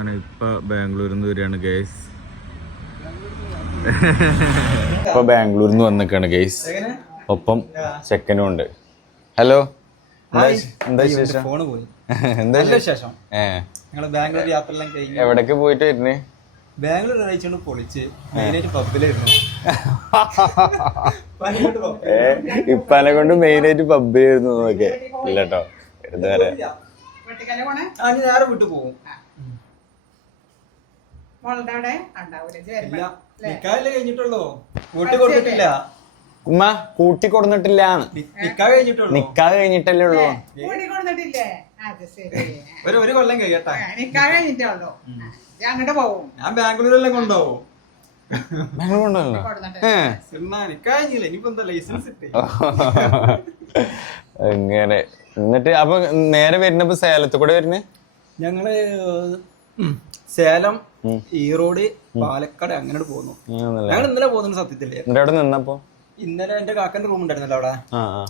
അങ്ങനെ ഇപ്പൊ ബാംഗ്ലൂരിൽ നിന്ന് വരികയാണ് ഗൈസ് ഇപ്പൊ ബാംഗ്ലൂരിൽ നിന്ന് വന്നിക്കാണ് ഗൈസ് ഒപ്പം ചെക്കനും ഉണ്ട്. ഹലോ എന്താ വിശേഷം? എന്താ വിശേഷം? ബാംഗ്ലൂർ യാത്ര എവിടേക്ക് പോയിട്ട് വരുന്നേ? ബാംഗ്ലൂർ പൊളിച്ച് മെയിനായിട്ട് പബ്ബിലായിരുന്നു pub. കൊണ്ട് മെയിൻ ആയിട്ട് പബ്ബിലായിരുന്നു നോക്കെ ഇല്ലട്ടോ എടുത്തു ഇനി നേരെ വിട്ടു പോകും കഴിഞ്ഞിട്ടുള്ളൂ. കൂട്ടി കൊടുത്തിട്ടില്ല. ഉമ്മ കൂട്ടി കൊടുന്നിട്ടില്ല നി- നിക്കാ കഴിഞ്ഞിട്ടുള്ളൂ. നിക്കാതെ കഴിഞ്ഞിട്ടല്ലേ ഉള്ളൂ. ഒരു ഒരു കൊല്ലം കഴിയട്ടെ. അങ്ങോട്ട് പോവും. ഞാൻ ബാംഗ്ലൂരെല്ലാം കൊണ്ടുപോകും. ബാംഗ്ലൂർ കഴിഞ്ഞില്ല? ഇനിയിപ്പോ എന്താ ലൈസൻസ് കിട്ടി. അങ്ങനെ എന്നിട്ട് അപ്പൊ നേരെ വരുന്നപ്പോ സേലത്ത് കൂടെ വരുന്നേ? ഞങ്ങൾ സേലം ഈറോഡ് പാലക്കാട് അങ്ങനെ പോകുന്നു ഞങ്ങൾ ഇന്നലെ പോകുന്നു സത്യത്തില്ലേ നിന്നപ്പോ? ഇന്നലെ എന്റെ കാക്കന്റെ റൂം ഉണ്ടായിരുന്നല്ലോ അവിടെ.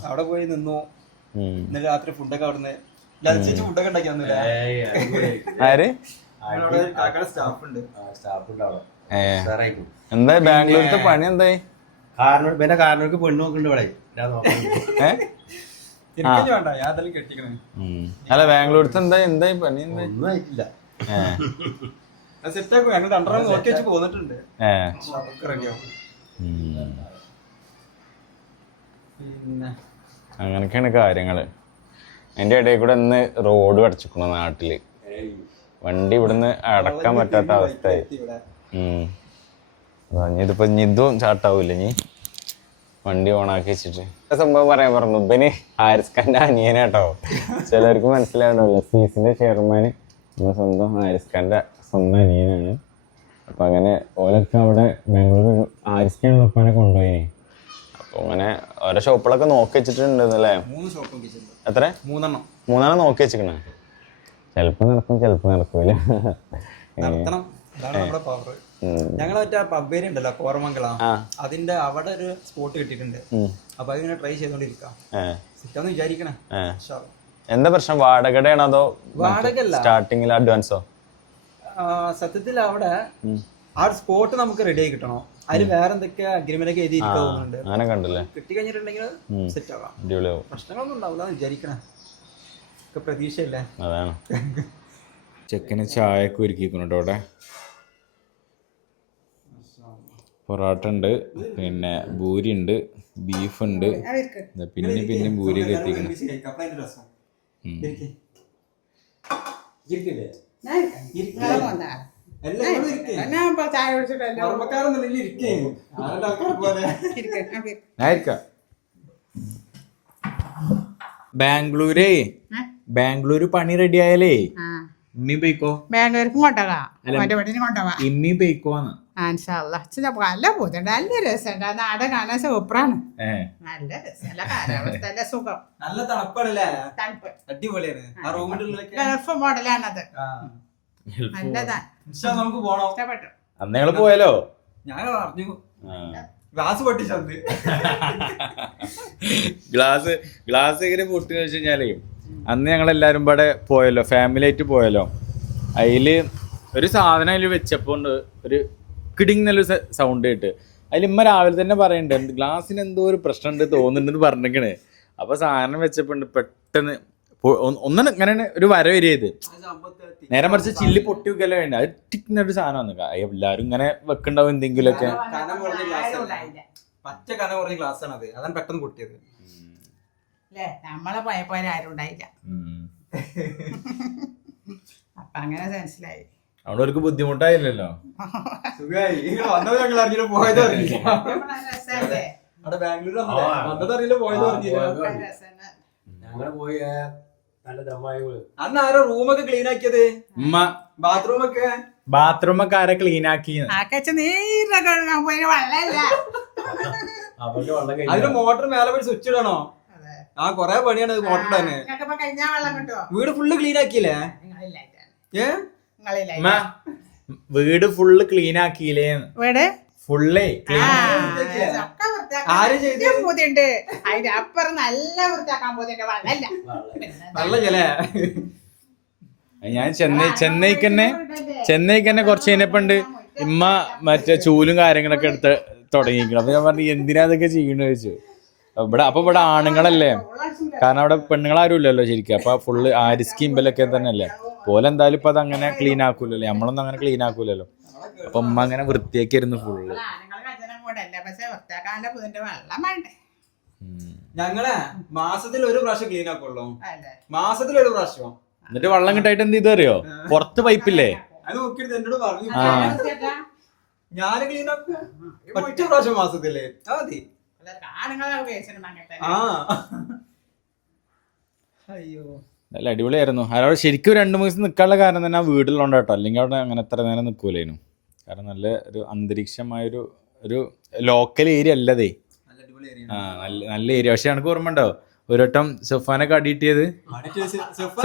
അവിടെ പോയി നിന്നു. ഇന്നലെ രാത്രി ഫുഡൊക്കെ അവിടുന്ന് ലഞ്ചിച്ച് ഫുഡൊക്കെ ഉണ്ടാക്കി തന്നില്ല സ്റ്റാഫ് ഉണ്ട്. എന്താ ബാംഗ്ലൂരത്തെ പണി എന്തായി? കാരണവർ പിന്നെ കാരണവർക്ക് പെണ്ണു നോക്കുന്നുണ്ട് ഇവിടെ. ഞാൻ ഉം. അല്ല ബാംഗ്ലൂരത്തെ എന്തായി? എന്തായി? പണി എന്തായി? ഒന്നും ആയിട്ടില്ല. ഞങ്ങൾ രണ്ടെണ്ണം നോക്കി വെച്ച് പോന്നിട്ടുണ്ട്. പിന്നെ. അങ്ങനൊക്കെയാണ് കാര്യങ്ങൾ. അതിന്റെ ഇടയിൽ കൂടെ ഇന്ന് റോഡ് അടച്ചിക്കണു നാട്ടിൽ. വണ്ടി ഇവിടുന്ന് അടക്കാൻ പറ്റാത്ത അവസ്ഥയായി. ഇതിപ്പോ ഇതും ചാട്ടാവൂല ഇനി? വണ്ടി ഓണാക്കി വെച്ചിട്ട്. ആ സംഭവം പറയാൻ പറഞ്ഞു ഇബന് ഹാരിസ്ഖാന്റെ അനിയനാട്ടോ. ചിലർക്ക് മനസ്സിലാവണല്ലോ. സീസിന്റെ ചെയർമാൻ നമ്മുടെ സ്വന്തം ഹാരിസ് ഖാന്റെ സ്വന്തം അനിയനാണ്. അപ്പോൾ അങ്ങനെ ഓലൊക്കെ അവിടെ ബാംഗ്ലൂർ ആരിസ്കാൻ ഉപ്പാനെ കൊണ്ടുപോയി. കൊണ്ടുപോയിനി അപ്പൊ അങ്ങനെ ഓരോ ഷോപ്പുകളൊക്കെ നോക്കി വെച്ചിട്ടുണ്ട് അല്ലേ മൂന്ന് ഷോപ്പ് നോക്കിയിട്ടുണ്ട് എത്ര? മൂന്നെണ്ണം. മൂന്നെണ്ണം നോക്കി വെച്ചിക്കണ ചിലപ്പോൾ നടക്കും ചിലപ്പോൾ നടക്കൂല. നടത്തണം. ഉം. ഞങ്ങൾ മറ്റേ പബ്ബേരി ഉണ്ടല്ലോ കോറമംഗള ആ. അതിന്റെ അവിടെ ഒരു സ്പോട്ട് കിട്ടിയിട്ടുണ്ട്. അപ്പൊ അതിങ്ങനെ ട്രൈ ചെയ്തോണ്ടിരിക്കാം. വിചാരിക്കണേ. എന്താ പ്രശ്നം? വാടകയുടെയാണോ അതോ വാടകയല്ല. സ്റ്റാർട്ടിങ്ങിൽ അഡ്വാൻസോ സത്യത്തിൽ അവിടെ ആ ഒരു സ്പോട്ട് നമുക്ക് റെഡി ആയി കിട്ടണം. അതിൽ വേറെ എന്തൊക്കെ അഗ്രിമെന്റ് ഒക്കെ അങ്ങനെ കണ്ടല്ലേ? കിട്ടി കഴിഞ്ഞിട്ടുണ്ടെങ്കിൽ സെറ്റ് ആവാം. അടിപൊളിയാവും. പ്രശ്നങ്ങളൊന്നും ഉണ്ടാവില്ല വിചാരിക്കണേ. ഒക്കെ പ്രതീക്ഷയല്ലേ? അതാണ്. ചെക്കന് ചായക്ക് ഒരുക്കിക്കുന്നുണ്ട് അവിടെ. പൊറോട്ട ഉണ്ട് പിന്നെ ഭൂരി ഉണ്ട് ബീഫ് ഉണ്ട്. പിന്നെ പിന്നെ പൂരിയൊക്കെ എത്തിക്കണം ബാംഗ്ലൂരേ. ബാംഗ്ലൂര് പണി റെഡി ആയാലേ. ഇമ്മി പോയിക്കോ. ബാംഗ്ലൂർ കൊണ്ടുപോകാം ഇമ്മി പോയിക്കോന്ന്. ആൻഷാല്ല നല്ല പൂത്തുണ്ട് നല്ല രസമുണ്ട്. ആ നാട് കാണാൻ സൂപ്പറാണ്. നല്ല രസം നല്ല കാലാവസ്ഥ സുഖം. നല്ല തണുപ്പാണല്ലേ തണുപ്പ്. അടിപൊളിയാണ്. ആ. റൂമിന്റെ ഉള്ളിലൊക്കെ ഗൾഫ് മോഡലാണത്. നല്ലതാ. നമുക്ക് പോണോ. ഇഷ്ടപ്പെട്ടു. അന്ന് ഞങ്ങൾ പോയാലോ ഞാൻ അറിഞ്ഞു. ഗ്ലാസ് പൊട്ടിച്ചത് ഗ്ലാസ് ഗ്ലാസ് ഇങ്ങനെ പൊട്ടി വെച്ച് കഴിഞ്ഞാലേ അന്ന് ഞങ്ങൾ എല്ലാരും പാടെ പോയല്ലോ. ഫാമിലി ആയിട്ട് പോയല്ലോ. അതിൽ ഒരു സാധനം അതിൽ വെച്ചപ്പോൾ ഒരു കിടിങ് നല്ലൊരു സൗണ്ട് കേട്ട്. അതിൽ ഇമ്മ രാവിലെ തന്നെ പറയണ്ട് ഗ്ലാസ്സിന് എന്തോ ഒരു പ്രശ്നമുണ്ട് തോന്നുന്നുണ്ടെന്ന് പറഞ്ഞിരിക്കണേ അപ്പൊ സാധനം വെച്ചപ്പോ ഉണ്ട് പെട്ടെന്ന് ഒന്ന് ഇങ്ങനെ ഒരു വര വരിയത് നേരെ മറിച്ച് ചില്ലി പൊട്ടി വെക്കലോ വേണ്ട അത് ടിക്കുന്നൊരു സാധനമാണ്. എല്ലാരും ഇങ്ങനെ വെക്കണ്ടാവും എന്തെങ്കിലുമൊക്കെ കനം കുറഞ്ഞ ഗ്ലാസ് പച്ച കനം കുറഞ്ഞ ഗ്ലാസ് ആണ് അത്. അതാണ് പെട്ടെന്ന് പൊട്ടിയത്. നമ്മളെ പോയപ്പോലെ ഉണ്ടായില്ല. അപ്പൊ അങ്ങനെ മനസ്സിലായി. അവിടെ അവർക്ക് ബുദ്ധിമുട്ടായില്ലല്ലോ. ഞങ്ങൾ പോയി നല്ല അന്ന് ആരോ റൂമൊക്കെ ക്ലീൻ ആക്കിയത്? ഉമ്മ. ബാത്റൂം ഒക്കെ? ബാത്റൂം ഒക്കെ ആരെ ക്ലീൻ ആക്കി അതിന് മോട്ടർ മേലെ പോയി സ്വിച്ച് ഇടണോ? അതെ. ആ കൊറേ പണിയാണ് മോട്ടർ ഇടാന്. വീട് ഫുള്ള് ക്ലീൻ ആക്കിയില്ലേ? ഏഹ് വീട് ഫുള്ള് ക്ലീൻ ആക്കിയില്ലേ? വീട്? ഫുള്ളേ ആര് ചെയ്തു? അതിന്റെ അപ്പുറം നല്ല വൃത്തിയാക്കാൻ ചെലേ. ഞാൻ ചെന്നൈ ചെന്നൈക്ക് തന്നെ ചെന്നൈക്ക് തന്നെ കുറച്ച് കഴിഞ്ഞപ്പണ്ട് ഇമ്മ മറ്റേ ചൂലും കാര്യങ്ങളൊക്കെ എടുത്ത് തുടങ്ങിയിരിക്കണം അപ്പൊ ഞാൻ പറഞ്ഞു എന്തിനാ അതൊക്കെ ചെയ്യണെന്ന് ചോദിച്ചു. ഇവിടെ അപ്പൊ ഇവിടെ ആണുങ്ങളല്ലേ? കാരണം അവിടെ പെണ്ണുങ്ങളാരും ഇല്ലല്ലോ ശരിക്കും. അപ്പൊ ഫുള്ള് ആരിസ്കി ഇമ്പലൊക്കെ തന്നെയല്ലേ? പോലെ എന്തായാലും ഇപ്പൊ അത് അങ്ങനെ ക്ലീൻ ആക്കൂലല്ലോ. നമ്മളൊന്നും അങ്ങനെ ക്ലീൻ ആക്കൂലല്ലോ. അപ്പൊ ഉമ്മ അങ്ങനെ വൃത്തിയാക്കിയിരുന്നു ഫുള്ള് ഞങ്ങളെ മാസത്തിൽ ഒരു പ്രാവശ്യം ക്ലീൻ ആക്കുള്ളൂ. അല്ലേ മാസത്തിൽ ഒരു പ്രാവശ്യം. എന്നിട്ട് വെള്ളം കിട്ടായിട്ട് എന്ത് ചെയ്തറിയോ പുറത്ത് പൈപ്പില്ലേ അത് നോക്കിയിട്ട് എന്നോട് പറഞ്ഞു. ഞാൻ ക്ലീൻ ആക്കും. ഒറ്റ പ്രാവശ്യം മാസത്തിൽ അത് മതി. ആണുങ്ങളെ ഉപയോഗിച്ചിട്ടുണ്ട് ആ. അയ്യോ. നല്ല അടിപൊളിയായിരുന്നു. അവിടെ ശരിക്കും രണ്ട് മൂന്ന് ദിവസം നിൽക്കാനുള്ള കാരണം തന്നെ ആ വീട്ടിലുണ്ട് കേട്ടോ. അല്ലെങ്കിൽ അവിടെ അങ്ങനെ എത്ര നേരം നിൽക്കൂലേനു കാരണം നല്ല ഒരു അന്തരീക്ഷമായൊരു ഒരു ലോക്കൽ ഏരിയ അല്ലതേ. ആ. നല്ല നല്ല ഏരിയ പക്ഷെ എനിക്ക് ഓർമ്മ ഉണ്ടോ ഒരു വട്ടം സുഫാനൊക്കെ അടിയിട്ടിയത്? മറ്റേ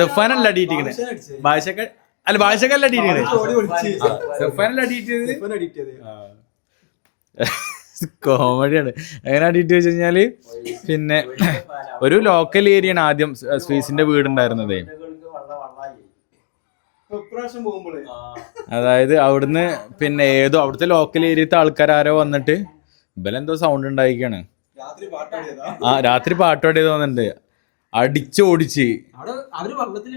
സുഫാനല്ല അടിച്ചത്. ഭാഷക്ക അല്ല ഭാഷക്കല്ല അടിയിട്ടിരിക്കുന്നത്. സെഫാനല്ല സെഫാൻ അടിയിട്ടത്. കോമഡിയാണ്. എങ്ങനെ അടിയിട്ട് വെച്ച് കഴിഞ്ഞാൽ പിന്നെ ഒരു ലോക്കൽ ഏരിയ ആണ് ആദ്യം സ്വീസിന്റെ വീടുണ്ടായിരുന്നത്. അതായത് അവിടുന്ന് പിന്നെ ഏതോ അവിടുത്തെ ലോക്കൽ ഏരിയത്തെ ആൾക്കാരോ വന്നിട്ട് ഇവലെന്തോ സൗണ്ട് ഉണ്ടായിക്കാണ് രാത്രി പാട്ടാടിയതാ ആ രാത്രി പാട്ടോടെ തോന്നുന്നുണ്ട്. അടിച്ചോടിച്ച് ഓടിച്ച്. അവർ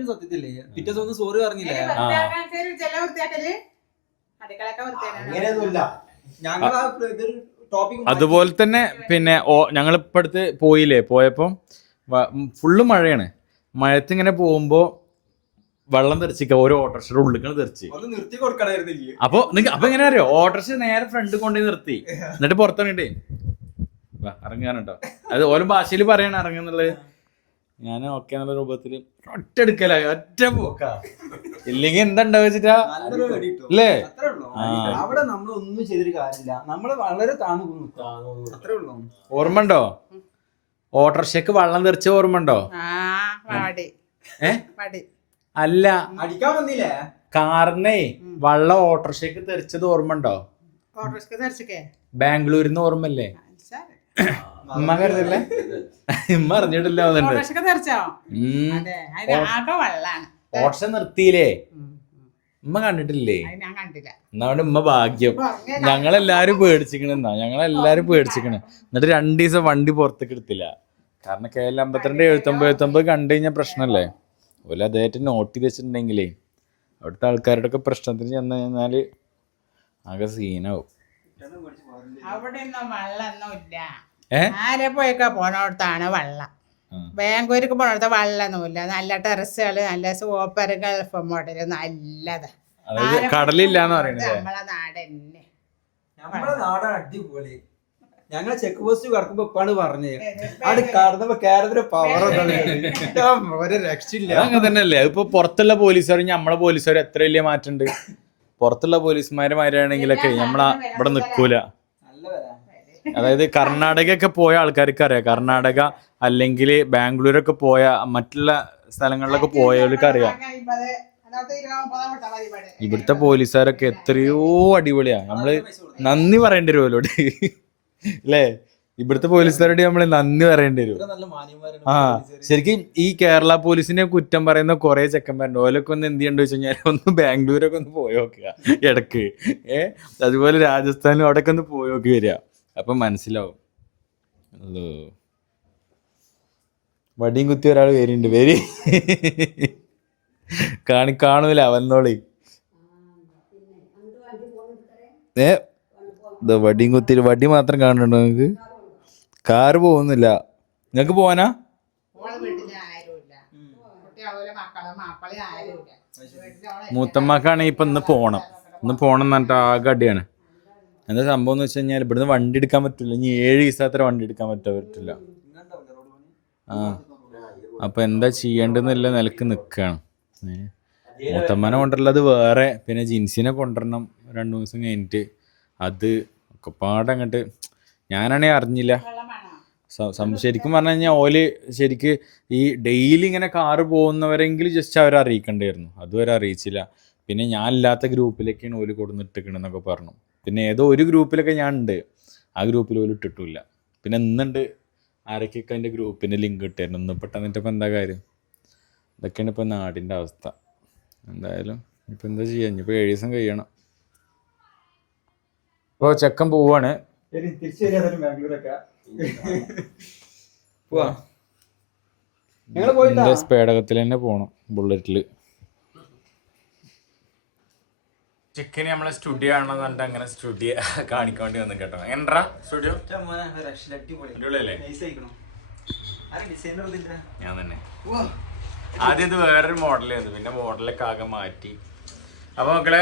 സത്യത്തില്ലേ? പിറ്റേ ദിവസം സോറി പറഞ്ഞില്ലേ? അങ്ങനെയൊന്നുമില്ല. ഞങ്ങൾ അതുപോലെ തന്നെ പിന്നെ ഓ ഞങ്ങളിപ്പോ അടുത്ത് പോയില്ലേ? പോയപ്പം ഫുള്ള് മഴയാണ്. മഴത്ത് ഇങ്ങനെ പോകുമ്പോ വെള്ളം തെറിച്ചിക്ക ഓരോ ഓട്ടോറിക്ഷയുടെ ഉള്ളിൽ തെറിച്ച്. അപ്പൊ നിങ്ങൾക്ക് അപ്പൊ എങ്ങനെ അറിയോ? ഓട്ടോറിക്ഷ നേരെ ഫ്രണ്ട് കൊണ്ടുപോയി നിർത്തി. എന്നിട്ട് പുറത്തിറങ്ങിട്ടേ ഇറങ്ങാൻ അത് ഓരോ ഭാഷയിൽ പറയണ ഇറങ്ങുന്നുള്ളത്. ഞാൻ ഓക്കെ എന്നുള്ള രൂപത്തിൽ ഒറ്റ എടുക്കലായി ഒറ്റ പോക്കാ ഇല്ലെങ്കിൽ എന്താ ഉണ്ടാവുക വെച്ചിട്ടാ. അല്ലേ. അവിടെ നമ്മൾ ഒന്നും ചെയ്തൊരു കാര്യമില്ല. നമ്മൾ വളരെ താണു അത്രേ ഉള്ളൂ. ഓർമ്മ ഉണ്ടോ ഓട്ടോറിക്ഷക്ക് വെള്ളം തെറിച്ച ഓർമ്മ ഉണ്ടോ ആ പാടി ഏ? പാടി അല്ല. അടിക്കാൻ വന്നില്ലേ? കാറിനെ വെള്ളം ഓട്ടോറിക്ഷക്ക് തെറിച്ചത് ഓർമ്മ ഉണ്ടോ ഓട്ടോറിക്ഷ ധരിച്ചേ ബാംഗ്ലൂരിന്ന് ഓർമ്മല്ലേ ഉമ്മ കരുതല്ലേ? ഉമ്മ അറിഞ്ഞിട്ടില്ല ഓട്ടർഷ നിർത്തിയില്ലേ. ഉമ്മ കണ്ടിട്ടില്ലേ? ഞാൻ കണ്ടില്ല. എന്നാണ്ട് ഉമ്മ ഭാഗ്യം. ഞങ്ങളെല്ലാരും ഞങ്ങളെല്ലാരും പേടിച്ചിക്കണെന്നാ ഞങ്ങളെല്ലാരും പേടിച്ചിക്കണ്. എന്നിട്ട് രണ്ടു ദിവസം വണ്ടി പുറത്തേക്ക് എടുത്തില്ല. കാരണം കെ എൽ അമ്പത്തിരണ്ട് എഴുപത്തൊമ്പത് എഴുപത്തൊമ്പത് കണ്ടു കഴിഞ്ഞാൽ പ്രശ്നമല്ലേ ഓല അദ്ദേഹത്തിന് നോട്ട് ചെയ്ത് വെച്ചിട്ടുണ്ടെങ്കിലേ അവിടുത്തെ ആൾക്കാരുടെ ഒക്കെ പ്രശ്നത്തിന് ചെന്ന് കഴിഞ്ഞാൽ ആകെ സീനാവും. അവിടെ ഒന്നും വെള്ളമൊന്നും ഇല്ല ഏ? ആരെ പോയൊക്കെ പോണോടത്താണ് വെള്ളം. ബാംഗ്ലൂർക്ക് പോണത് വെള്ളമൊന്നുമില്ല നല്ല ടെറസുകൾ നല്ല സൂപ്പർ ഗൾഫ് മോഡൽ നല്ലതാ. കടലില്ലാന്ന് പറയുന്നത് നമ്മളെ നാട് തന്നെ നമ്മുടെ നാടാണ് അടിപൊളി. ഞങ്ങളെ ചെക്ക് പോസ്റ്റ് കടക്കുമ്പോ ഇപ്പാണ് പറഞ്ഞത് അവിടെ കടന്നപ്പോ കേരളത്തിന്റെ പവർ ഒരു രക്ഷയില്ല. അങ്ങനെ തന്നെയല്ലേ? ഇപ്പൊ പുറത്തുള്ള പോലീസുകാർ നമ്മളെ പോലീസുകാർ എത്ര വലിയ മാറ്റമുണ്ട് പുറത്തുള്ള പോലീസുമാരുമാരാണെങ്കിലൊക്കെ നമ്മളാ ഇവിടെ നിൽക്കൂല അതായത് കർണാടക ഒക്കെ കർണാടകയൊക്കെ പോയ ആൾക്കാർക്ക് അറിയാം കർണാടക അല്ലെങ്കിൽ ബാംഗ്ലൂരൊക്കെ പോയ മറ്റുള്ള സ്ഥലങ്ങളിലൊക്കെ പോയവർക്ക് അറിയാം ഇവിടുത്തെ പോലീസുകാരൊക്കെ എത്രയോ അടിപൊളിയാ. നമ്മൾ നന്ദി പറയേണ്ടി വരും അവരോട്. അല്ലേ? ഇവിടുത്തെ പോലീസുകാരോട് നമ്മൾ നന്ദി പറയേണ്ടി വരും. ആ ശരിക്കും ഈ കേരള പോലീസിനെ കുറ്റം പറയുന്ന കുറെ ചെക്കന്മാരുണ്ട്. ഓലൊക്കെ ഒന്ന് എന്ത് ചെയ്യണ്ടെന്ന് വെച്ച് കഴിഞ്ഞാൽ ഒന്ന് ബാംഗ്ലൂരൊക്കെ ഒന്ന് പോയി നോക്കുക ഇടയ്ക്ക്. ഏ? അതുപോലെ രാജസ്ഥാനിലും അവിടെയൊക്കെ ഒന്ന് പോയി നോക്കി വരിക. അപ്പൊ മനസ്സിലാവും. വടിയും കുത്തി ഒരാൾ വരുന്നുണ്ട് വരി. കാണി കാണൂല വന്നോളി. ഏ? വടിയും കുത്തി വടി മാത്രം കാണുന്നുണ്ടോ നിങ്ങക്ക്? കാറ് പോകുന്നില്ല. നിങ്ങക്ക് പോവാനാ? മൂത്തമ്മക്കാണെങ്കിൽ ഇപ്പൊ ഇന്ന് പോണം. ഇന്ന് പോണം എന്ന് പറഞ്ഞിട്ട് ആകെ അടിയാണ്. എന്താ സംഭവം എന്ന് വെച്ച് കഴിഞ്ഞാൽ ഇവിടുന്ന് വണ്ടി എടുക്കാൻ പറ്റില്ല. ഇനി ഏഴ് ദിവസത്തെ വണ്ടി എടുക്കാൻ പറ്റാ പറ്റില്ല. ആ. അപ്പൊ എന്താ ചെയ്യേണ്ടെന്നില്ല നിലയ്ക്ക് നിൽക്കുകയാണ് മൂത്തമ്മനെ കൊണ്ടുള്ളത് വേറെ പിന്നെ ജിൻസിനെ കൊണ്ടുവരണം രണ്ടു ദിവസം കഴിഞ്ഞിട്ട്. അത് ഒക്കെ പാടെ അങ്ങോട്ട് ഞാനാണെങ്കിൽ അറിഞ്ഞില്ല. ശരിക്കും പറഞ്ഞു കഴിഞ്ഞാൽ ഓൽ ശരിക്ക് ഈ ഡെയിലി ഇങ്ങനെ കാറ് പോകുന്നവരെങ്കിലും ജസ്റ്റ് അവരെ അറിയിക്കണ്ടായിരുന്നു. അതുവരെ അറിയിച്ചില്ല. പിന്നെ ഞാൻ ഇല്ലാത്ത ഗ്രൂപ്പിലേക്കാണ് ഓൽ കൊടുന്നിട്ടിക്കണെന്നൊക്കെ പറഞ്ഞു. പിന്നെ ഏതോ ഒരു ഗ്രൂപ്പിലൊക്കെ ഞാൻ ഉണ്ട് ആ ഗ്രൂപ്പിൽ ഓൽ ഇട്ടിട്ടില്ല പിന്നെ ഇന്നുണ്ട് ആരൊക്കെയൊക്കെ അതിന്റെ ഗ്രൂപ്പിന്റെ ലിങ്ക് ഇട്ടായിരുന്നു ഒന്ന് പെട്ടെന്നിട്ട് ഇപ്പം എന്താ കാര്യം? ഇതൊക്കെയാണ് ഇപ്പോൾ നാടിന്റെ അവസ്ഥ. എന്തായാലും ഇപ്പം എന്താ ചെയ്യുക ഇനിയിപ്പോൾ ഏഴ് ദിവസം കഴിയണം. ഇപ്പോൾ ചെക്കൻ പോവാണ്. പോവാ. സ്പേടകത്തിൽ തന്നെ പോകണം ബുള്ളറ്റിൽ ചെക്കന് നമ്മളെ സ്റ്റുഡിയോ ആണെന്ന് പറഞ്ഞിട്ട് അങ്ങനെ സ്റ്റുഡിയോ കാണിക്കാൻ വേണ്ടി വന്നു കേട്ടോ. എൻട്രാ സ്റ്റുഡിയോ അടിപൊളിയല്ലേ? ഞാൻ തന്നെ. ആദ്യം ഇത് വേറൊരു മോഡലായിരുന്നു പിന്നെ മോഡലൊക്കെ ആകെ മാറ്റി. അപ്പോൾ മക്കളെ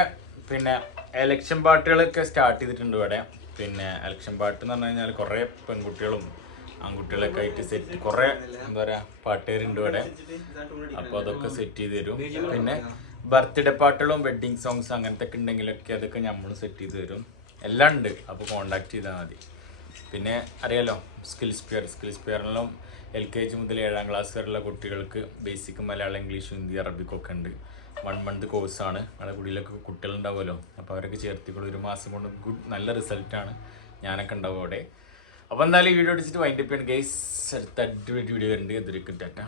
പിന്നെ എലക്ഷൻ പാട്ടുകളൊക്കെ സ്റ്റാർട്ട് ചെയ്തിട്ടുണ്ട് ഇവിടെ. പിന്നെ എലക്ഷൻ പാട്ട് എന്ന് പറഞ്ഞു കഴിഞ്ഞാൽ കുറേ പെൺകുട്ടികളും ആൺകുട്ടികളൊക്കെ ആയിട്ട് സെറ്റ് കുറേ എന്താ പറയുക പാട്ടുകാരുണ്ട് ഇവിടെ. അപ്പോൾ അതൊക്കെ സെറ്റ് ചെയ്ത് തരും. പിന്നെ ബർത്ത്ഡേ പാട്ടുകളും വെഡ്ഡിങ് സോങ്സ് അങ്ങനത്തെ ഒക്കെ ഉണ്ടെങ്കിലൊക്കെ അതൊക്കെ നമ്മൾ സെറ്റ് ചെയ്ത് തരും. എല്ലാം ഉണ്ട്. അപ്പോൾ കോണ്ടാക്ട് ചെയ്താൽ മതി. പിന്നെ അറിയാലോ സ്കിൽസ് സ്പിയർ സ്കിൽസ് സ്പിയറിലും എൽ കെ ജി മുതൽ ഏഴാം ക്ലാസ് വരെയുള്ള കുട്ടികൾക്ക് ബേസിക് മലയാളം ഇംഗ്ലീഷ് ഹിന്ദി അറബിക്കൊക്കെ ഉണ്ട്. വൺ മന്ത് കോഴ്സാണ് നമ്മുടെ കുടിയിലൊക്കെ കുട്ടികളുണ്ടാവുമല്ലോ. അപ്പോൾ അവരൊക്കെ ചേർത്തിക്കൊണ്ട് ഒരു മാസം കൊണ്ട് ഗുഡ് നല്ല റിസൾട്ടാണ് ഞാനൊക്കെ ഉണ്ടാവും അവിടെ. അപ്പോൾ എന്തായാലും ഈ വീഡിയോ അടിച്ചിട്ട് വൈൻഡപ്പ് ചെയ്യണം ഗേസ് അടുത്ത അടിപൊളി വീഡിയോ വരുന്നുണ്ട് അതൊരു ടാറ്റ